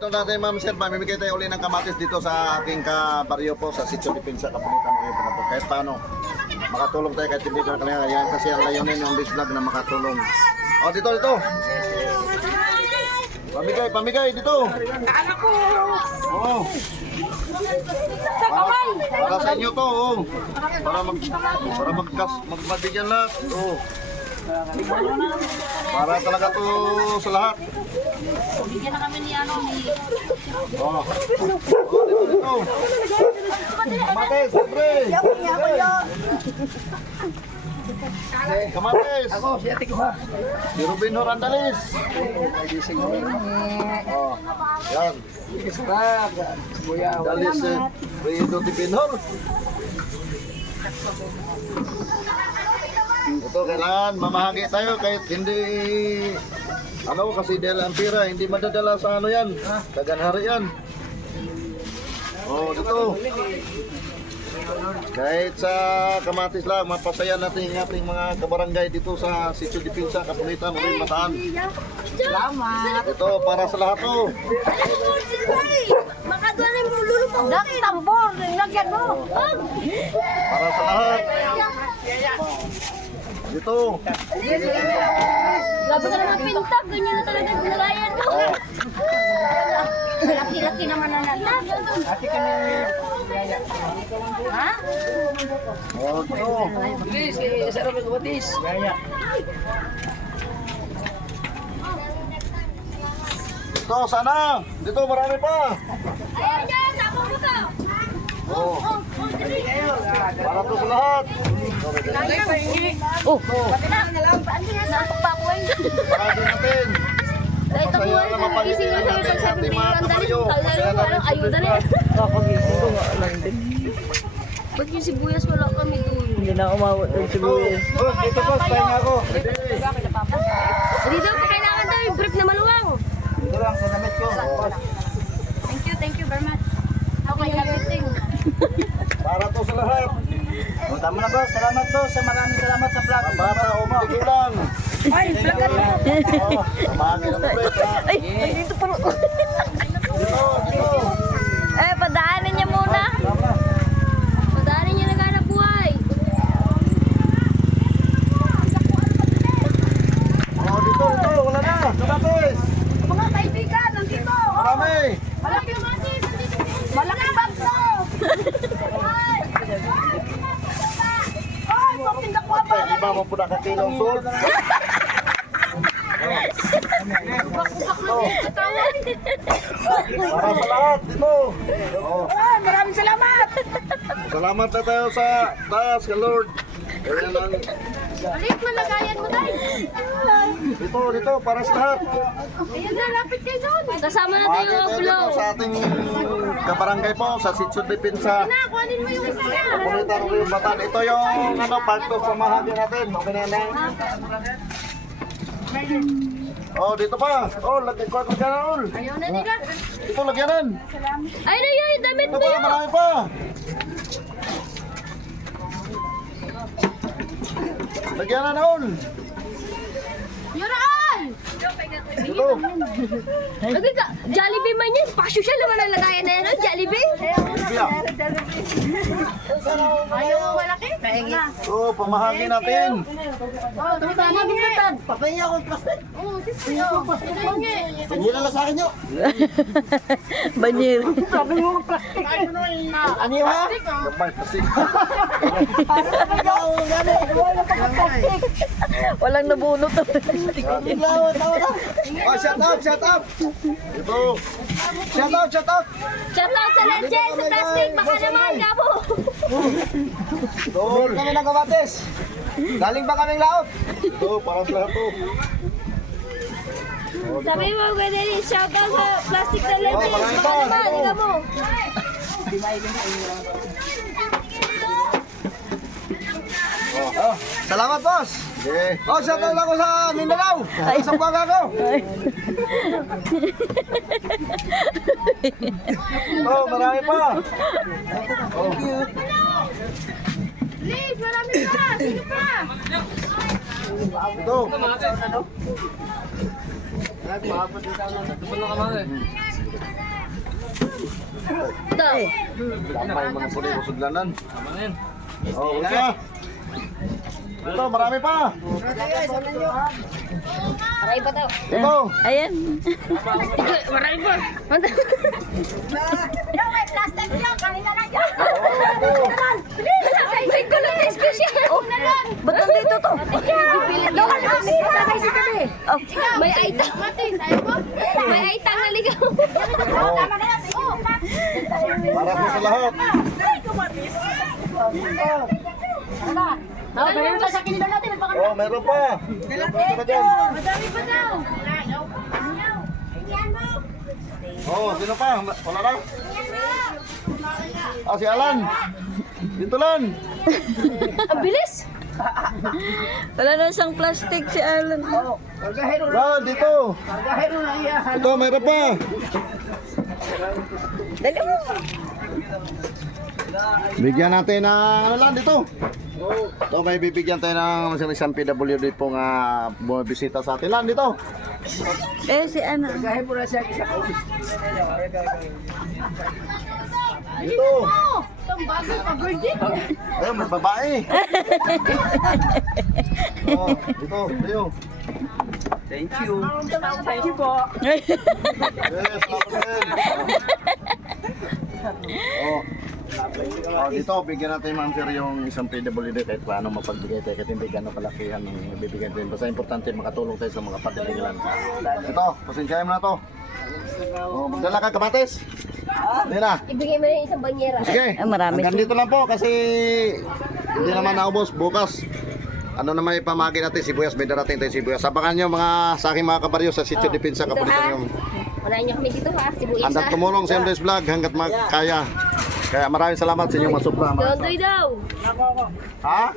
Ito natin, ma'am sir, mamimigay tayo uli ng kamatis dito sa aking kabaryo po sa Sitio Depensa, Kapulitan po yung po. Kahit paano, makatulong tayo kahit hindi ko na kanina. Yan kasi ang layunin ng this vlog na makatulong. O, dito. Pamigay dito. Anak ko! Oo. Para sa inyo to, oh. Para magbigyan lahat. Oh. Para talaga to sa lahat. Bigyan na kami ni ano ni... Oh. Dito. Kamatis, siyempre. Kamatis. Ako, si ate ko ha. Si Rubin Horandalis. Oh. Yan. Isbag. Buya. Dalis Rio de Pinhor. Ito kailangan mamahagi tayo kahit hindi kasi dahil ang pira hindi madadala sa ano yan, kaganhari yan. Oh, dito. Kahit sa kamatis lang, mapasaya natin ang ating mga kabarangay dito sa Sitio Depensa, Kapulitan, Uling Bataan. Salamat! Ito para sa lahat to. Makadwanin mo lulupang dak tambor, lagyan mo. Para sa lahat. Dito. Grabe ka naman pintag, ganyan na talaga ginagayan mo. Laki-laki naman na natin. Ate ka na. Ha? Oh, dito. Please, isa rin magkabatis. Gaya. Dito, sana. Dito, marami pa. Ayan dyan, tapos mo to. Oh. Para to sa lahat. Oh, pati na. Naantok pa ako eh. Para din natin. Dahil ito po, gising na sa'yo pag sabi ni Randali. Talagang ayuda na yan. Kakagising ko nga lang din. Ba't yung sibuyas wala kami doon? Hindi na umawat ng sibuyas. Boss, dito boss, pahinga ako. Dito pa kailangan daw yung brief na maluwang. Dito lang sa damit ko. Thank you very much. Okay, everything. Para to sa lahat. O, tama na boss. Salamat boss. Maraming salamat sa vlog. Ang bata, umigil lang. Oh, samahan nyo na ulit, ha? Ay, dito pa. Dito. Eh, padaanin niya muna. Padaanin niya naghanap buhay. Oh, dito. Wala na. Kamatis. Mga kaibigan, nandito. Marami. Malaking matis. Malaking bagso. Ay, pamindak ko Ay, iba mo po nakakilong salt. Para sa lahat. Dito. Oh. Maraming salamat. Salamat na tayo sa taas, ka Lord. Kaya lang. Alit mo lagayan mo tayo. Dito. Para sa lahat. Ayun na, lapit kayo doon. Kasama na Bakit tayo, tayo Oblo. dito sa ating kabarangay po, sa Sitio Depensa. Na, kuhanin mo yung isa na. Kapulitan Uling Bataan. Ito yung part of pamahagi natin. Okay na yan. Oh, dito pa. Oh, lagyanan. Ayaw na nila. Ito, lagyanan. Ay, na yun, damit Ito mo pa, yun. marami pa. Lagyanan na ul. Yuraan! Ito. Lagi ka, Jollibee man yan. Pasosyal naman ang lagayan na yan, no? Jollibee. Bibia. Ayaw mo malaki? Oh, pamahagi natin. Oh, dami ka na bumatan. Papahinga ako ng plastic. Oo, sisi. Ito nga. Pangira lang sa akin nyo. Banyir. Sabi mo ng plastic. Ano yun ha? Gamay, pasig. Ikaw, gani. Wala na pagka-plastic. Walang nabunot. Ikaw, tawa na. Oh, shut up. Ito. Shout out. Shout out sa legend sa plastic. Baka naman, gabo. Tol. Kami ng kamatis. Galing ba kaming laot? Ito, para sa lahat to. Sabi mo, pwede rin. Shout out sa plastic na legend. marami Baka pa. naman, ikaw mo. Oh, salamat boss. Okay. Oh, shout out ako sa Mindanao. Sa baga ko. Oh, marami pa. Please, marami pa. Sino pa? Ito. Ito. Damay mo ng puli usudlanan. Oh, wala na. Ito, marami pa. Aray pa daw. Ito. Ayan. Marami pa. May kulot na special. Ba't nandito to? May aitang. May aitang na ligaw. Para po sa lahat. Oh, meron pa. Meron pa dyan. Oh, sino pa? Wala na? Ah, si Alan. Dito lang. Ang bilis. Wala na siyang plastic si Alan. Lan, dito. Ito, meron pa. Dali mo. Bigyan natin ng ano lang dito. Ito, may bibigyan tayo ng isang PWD pong bumibisita sa atin. Lan, dito. Eh, si Ana. Dito. Ayun, may babae. Oh, dito, tayo. Thank you. Thank you po. Yes, salamat din. Oh. Oh, dito, bigyan natin ma'am sir yung isang PWD kahit paano mapagbigay tayo kahit hindi gano'ng kalakihan ng bibigyan din. Basta importante makatulong tayo sa mga patiligilan. Ito, pasensyahin mo na to. Oh, magdala ka kamatis. Hindi na. Ibigay mo na yung isang banyera. Sige, marami hanggang dito lang po kasi hindi naman naubos bukas. Ano naman ipamagi natin, sibuyas, may darating tayo sibuyas. Sabakan nyo mga sa aking mga kabaryo sa Sitio Depensa, kapulitan yung Wala niyo kami dito ha. Sibuyas handang tumulong sa MDS Vlog hanggat kaya. Kaya maraming salamat sa inyong masupra. Dondoy daw. Ha?